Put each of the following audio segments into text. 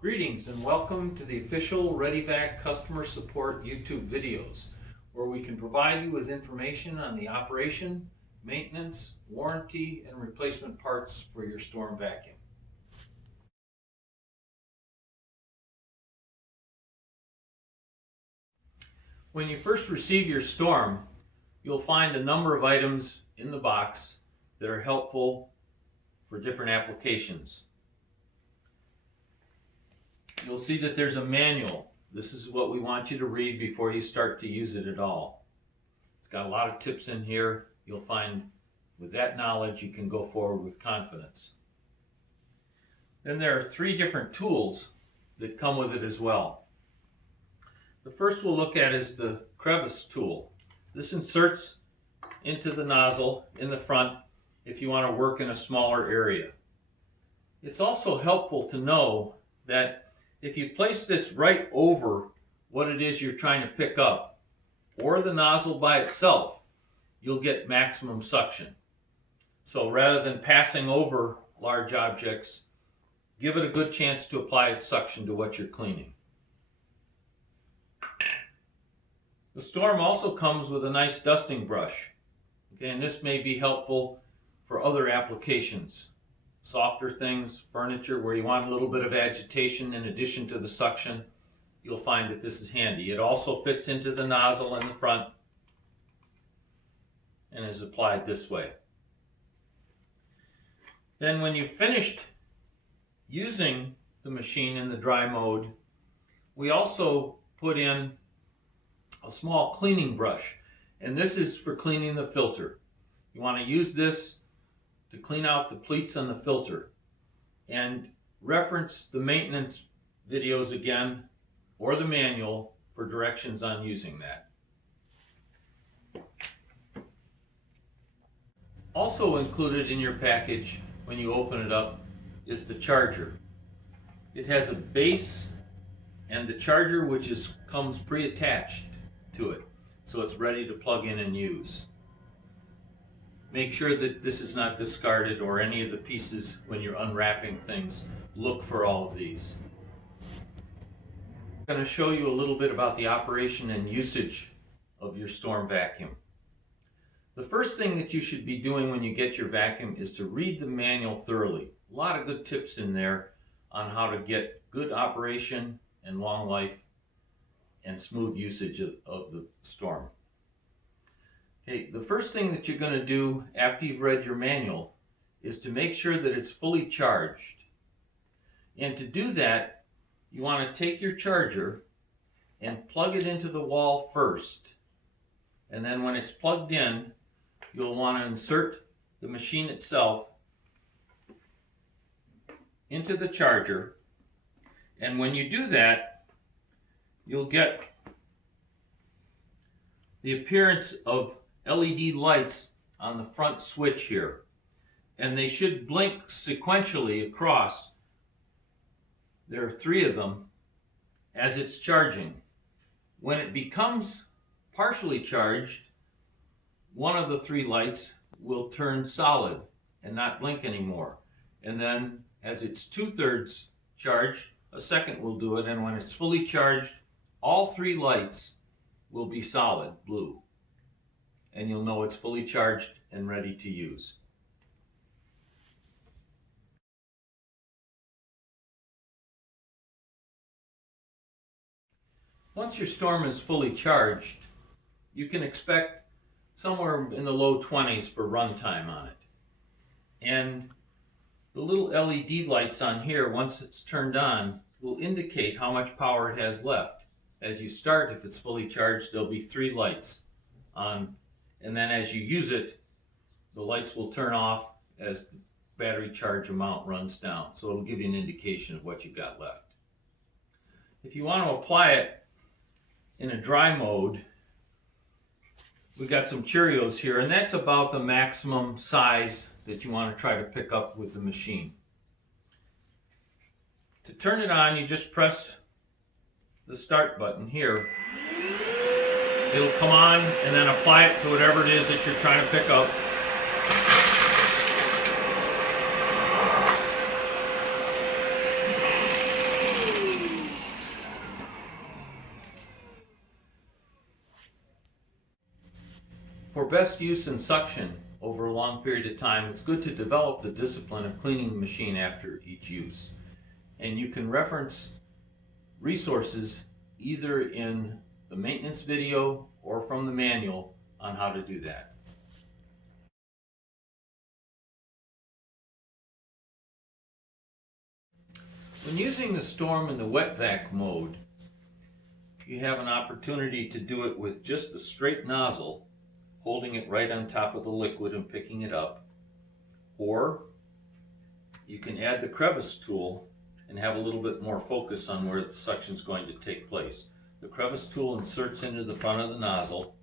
Greetings and welcome to the official ReadiVac customer support YouTube videos, where we can provide you with information on the operation, maintenance, warranty, and replacement parts for your storm vacuum. When you first receive your storm, you'll find a number of items in the box that are helpful for different applications. You'll see that there's a manual. This is what we want you to read before you start to use it at all. It's got a lot of tips in here. You'll find with that knowledge you can go forward with confidence. Then there are 3 different tools that come with it as well. The first we'll look at is the crevice tool. This inserts into the nozzle in the front if you want to work in a smaller area. It's also helpful to know that if you place this right over what it is you're trying to pick up, or the nozzle by itself, you'll get maximum suction. So rather than passing over large objects, give it a good chance to apply its suction to what you're cleaning. The storm also comes with a nice dusting brush. Okay, and this may be helpful for other applications. Softer things, furniture where you want a little bit of agitation in addition to the suction, you'll find that this is handy. It also fits into the nozzle in the front and is applied this way. Then when you've finished using the machine in the dry mode, we also put in a small cleaning brush, and this is for cleaning the filter. You want to use this to clean out the pleats on the filter, and reference the maintenance videos again or the manual for directions on using that. Also included in your package when you open it up is the charger. It has a base and the charger which comes pre-attached to it, so it's ready to plug in and use. Make sure that this is not discarded or any of the pieces when you're unwrapping things. Look for all of these. I'm going to show you a little bit about the operation and usage of your storm vacuum. The first thing that you should be doing when you get your vacuum is to read the manual thoroughly. A lot of good tips in there on how to get good operation and long life and smooth usage of the storm. Okay, the first thing that you're going to do after you've read your manual is to make sure that it's fully charged. And to do that, you want to take your charger and plug it into the wall first. And then when it's plugged in, you'll want to insert the machine itself into the charger. And when you do that, you'll get the appearance of LED lights on the front switch here, and they should blink sequentially across. There are 3 of them as it's charging. When it becomes partially charged, one of the 3 lights will turn solid and not blink anymore, and then as it's 2/3 charged, a second will do it, and when it's fully charged, all 3 lights will be solid blue, and you'll know it's fully charged and ready to use. Once your storm is fully charged, you can expect somewhere in the low 20s for runtime on it. And the little LED lights on here, once it's turned on, will indicate how much power it has left. As you start, if it's fully charged, there'll be 3 lights on. And then as you use it, the lights will turn off as the battery charge amount runs down. So it'll give you an indication of what you've got left. If you want to apply it in a dry mode, we've got some Cheerios here, and that's about the maximum size that you want to try to pick up with the machine. To turn it on, you just press the start button here. It'll come on, and then apply it to whatever it is that you're trying to pick up. best use and suction over a long period of time, it's good to develop the discipline of cleaning the machine after each use. And you can reference resources either in the maintenance video or from the manual on how to do that. When using the storm in the wet vac mode, you have an opportunity to do it with just a straight nozzle, holding it right on top of the liquid and picking it up. Or you can add the crevice tool and have a little bit more focus on where the suction is going to take place. The crevice tool inserts into the front of the nozzle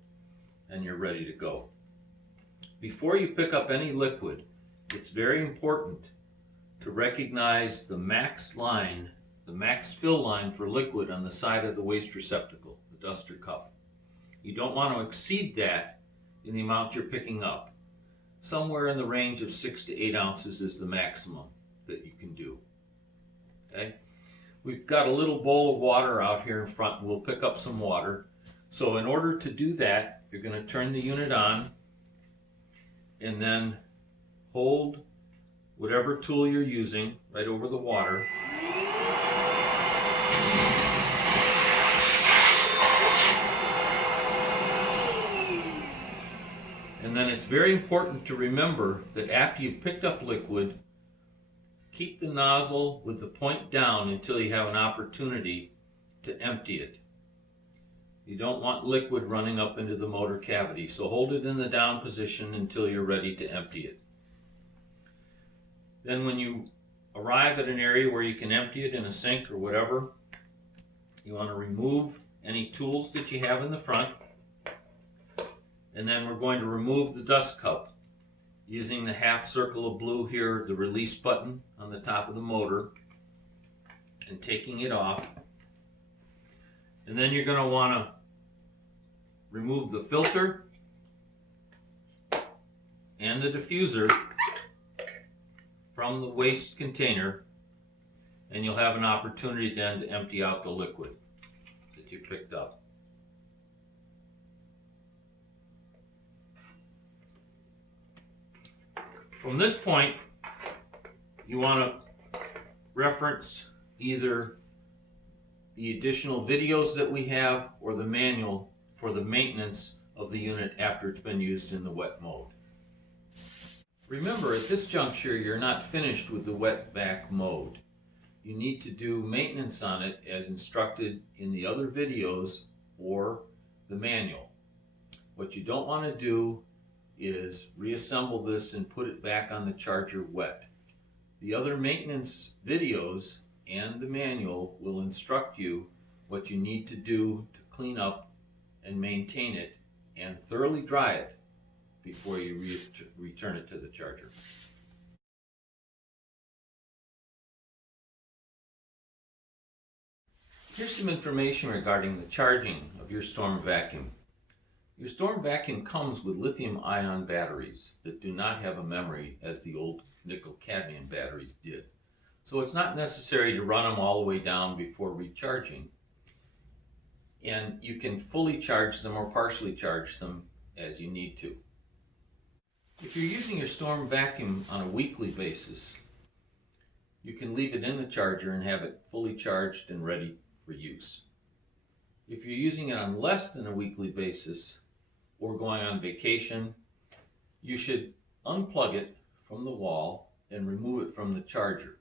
and you're ready to go. Before you pick up any liquid, it's very important to recognize the max line, the max fill line for liquid on the side of the waste receptacle, the duster cup. You don't want to exceed that in the amount you're picking up. Somewhere in the range of 6 to 8 ounces is the maximum that you can do. Okay? We've got a little bowl of water out here in front, and we'll pick up some water. So in order to do that, you're going to turn the unit on and then hold whatever tool you're using right over the water. And then it's very important to remember that after you've picked up liquid, keep the nozzle with the point down until you have an opportunity to empty it. You don't want liquid running up into the motor cavity, so hold it in the down position until you're ready to empty it. Then when you arrive at an area where you can empty it in a sink or whatever, you want to remove any tools that you have in the front. And then we're going to remove the dust cup using the half circle of blue here, the release button on the top of the motor, and taking it off. And then you're going to want to remove the filter and the diffuser from the waste container, and you'll have an opportunity then to empty out the liquid that you picked up. From this point, you want to reference either the additional videos that we have or the manual for the maintenance of the unit after it's been used in the wet mode. Remember, at this juncture, you're not finished with the wet vac mode. You need to do maintenance on it as instructed in the other videos or the manual. What you don't want to do is reassemble this and put it back on the charger wet. The other maintenance videos and the manual will instruct you what you need to do to clean up and maintain it and thoroughly dry it before you return it to the charger. Here's some information regarding the charging of your storm vacuum. Your storm vacuum comes with lithium-ion batteries that do not have a memory as the old nickel-cadmium batteries did. So it's not necessary to run them all the way down before recharging. And you can fully charge them or partially charge them as you need to. If you're using your storm vacuum on a weekly basis, you can leave it in the charger and have it fully charged and ready for use. If you're using it on less than a weekly basis or going on vacation, you should unplug it from the wall and remove it from the charger.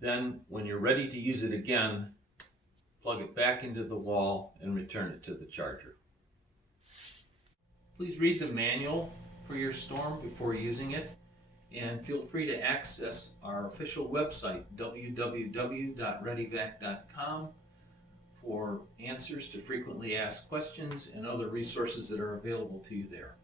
Then, when you're ready to use it again, plug it back into the wall and return it to the charger. Please read the manual for your storm before using it, and feel free to access our official website, www.readivac.com, for answers to frequently asked questions and other resources that are available to you there.